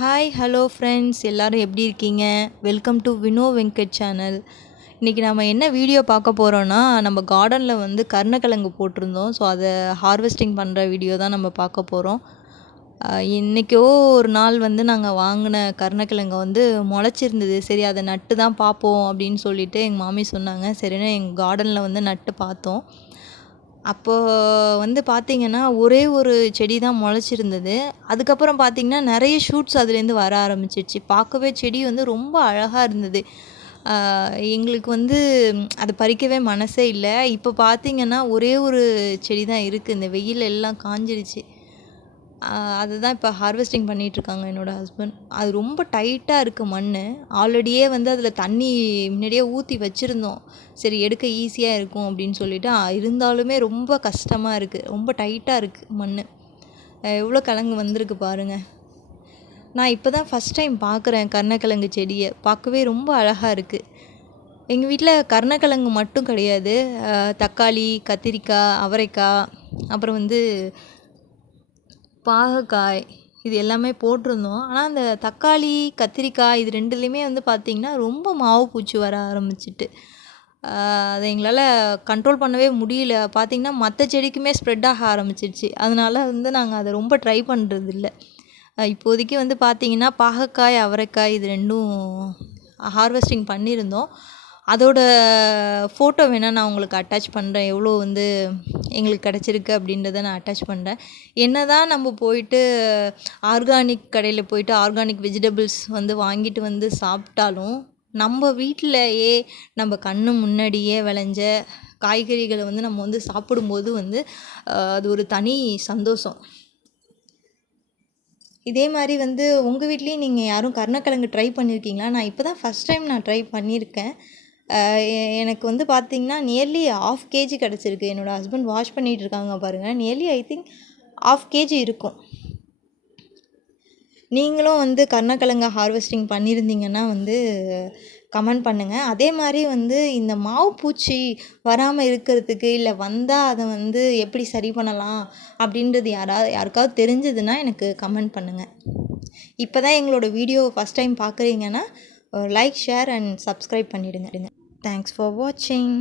Hi hello friends, எல்லோரும் எப்படி இருக்கீங்க? Welcome to Vino Venkat channel. இன்றைக்கி நம்ம என்ன வீடியோ பார்க்க போகிறோன்னா, நம்ம கார்டனில் வந்து கருணக்கிழங்கு போட்டிருந்தோம். ஸோ அதை ஹார்வெஸ்டிங் பண்ணுற வீடியோ தான் நம்ம பார்க்க போகிறோம். இன்றைக்கோ ஒரு நாள் வந்து நாங்கள் வாங்கின கருணக்கிழங்கு வந்து முளைச்சிருந்தது. சரி, அதை நட்டு தான் பார்ப்போம் அப்படின்னு சொல்லிட்டு எங்கள் மாமி சொன்னாங்க. சரின்னு எங்கள் கார்டனில் வந்து நட்டு பார்த்தோம். அப்போது வந்து பார்த்திங்கன்னா ஒரே ஒரு செடி தான் முளைச்சிருந்தது. அதுக்கப்புறம் பார்த்திங்கன்னா நிறைய ஷூட்ஸ் அதுலேருந்து வர ஆரம்பிச்சிடுச்சு. பார்க்கவே செடி வந்து ரொம்ப அழகாக இருந்தது. எங்களுக்கு வந்து அதை பறிக்கவே மனசே இல்லை. இப்போ பார்த்திங்கன்னா ஒரே ஒரு செடி தான் இருக்குது. இந்த வெயில் எல்லாம் காஞ்சிடுச்சு. அதுதான் இப்போ ஹார்வெஸ்டிங் பண்ணிகிட்ருக்காங்க என்னோடய ஹஸ்பண்ட். அது ரொம்ப டைட்டாக இருக்குது மண். ஆல்ரெடியே வந்து அதில் தண்ணி முன்னாடியே ஊற்றி வச்சுருந்தோம். சரி, எடுக்க ஈஸியாக இருக்கும் அப்படின்னு சொல்லிட்டு. இருந்தாலுமே ரொம்ப கஷ்டமாக இருக்குது. ரொம்ப டைட்டாக இருக்குது மண். எவ்வளோ கிழங்கு வந்திருக்கு பாருங்கள். நான் இப்போ தான் ஃபஸ்ட் டைம் பார்க்குறேன் கருணக்கிழங்கு செடியை. பார்க்கவே ரொம்ப அழகாக இருக்குது. எங்கள் வீட்டில் கருணக்கிழங்கு மட்டும் கிடையாது, தக்காளி, கத்திரிக்காய், அவரைக்காய், அப்புறம் வந்து பாகக்காய், இது எல்லாமே போட்டிருந்தோம். ஆனால் அந்த தக்காளி, கத்திரிக்காய் இது ரெண்டுலேயுமே வந்து பார்த்திங்கன்னா ரொம்ப மாவு பூச்சி வர ஆரம்பிச்சிட்டு அதை எங்களால் கண்ட்ரோல் பண்ணவே முடியல. பார்த்திங்கன்னா மற்ற செடிக்குமே ஸ்ப்ரெட் ஆக ஆரம்பிச்சிடுச்சு. அதனால வந்து நாங்கள் அதை ரொம்ப ட்ரை பண்ணுறதில்ல. இப்போதைக்கு வந்து பார்த்திங்கன்னா பாகக்காய், அவரைக்காய் இது ரெண்டும் ஹார்வெஸ்டிங் பண்ணியிருந்தோம். அதோட ஃபோட்டோ வேணால் நான் உங்களுக்கு அட்டாச் பண்ணுறேன். எவ்வளோ வந்து எங்களுக்கு கிடச்சிருக்கு அப்படின்றத நான் அட்டாச் பண்ணுறேன். என்ன தான் நம்ம போயிட்டு ஆர்கானிக் கடையில் போயிட்டு ஆர்கானிக் வெஜிடபிள்ஸ் வந்து வாங்கிட்டு வந்து சாப்பிட்டாலும், நம்ம வீட்டிலையே நம்ம கண்ணு முன்னாடியே விளைஞ்ச காய்கறிகளை வந்து நம்ம வந்து சாப்பிடும்போது வந்து அது ஒரு தனி சந்தோஷம். இதே மாதிரி வந்து உங்கள் வீட்லேயும் நீங்கள் யாரும் கருணக்கிழங்கு ட்ரை பண்ணியிருக்கீங்களா? நான் இப்போ தான் ஃபஸ்ட் டைம் நான் ட்ரை பண்ணியிருக்கேன். எனக்கு வந்து பார்த்திங்கன்னா நியர்லி 1/2 kg கிடச்சிருக்கு. என்னோடய ஹஸ்பண்ட் வாஷ் பண்ணிகிட்டு இருக்காங்க பாருங்கள். நியர்லி ஐ திங்க் 1/2 kg இருக்கும். நீங்களும் வந்து கருணக்கிழங்க ஹார்வெஸ்டிங் பண்ணியிருந்தீங்கன்னா வந்து கமெண்ட் பண்ணுங்கள். அதே மாதிரி வந்து இந்த மாவு பூச்சி வராமல் இருக்கிறதுக்கு, இல்லை வந்தால் அதை வந்து எப்படி சரி பண்ணலாம் அப்படின்றது யாருக்காவது தெரிஞ்சதுன்னா எனக்கு கமெண்ட் பண்ணுங்கள். இப்போ தான் எங்களோட வீடியோ ஃபஸ்ட் டைம் பார்க்குறீங்கன்னா லைக், ஷேர் அண்ட் சப்ஸ்கிரைப் பண்ணிவிடுங்க. தேங்க்ஸ் ஃபார் வாட்சிங்.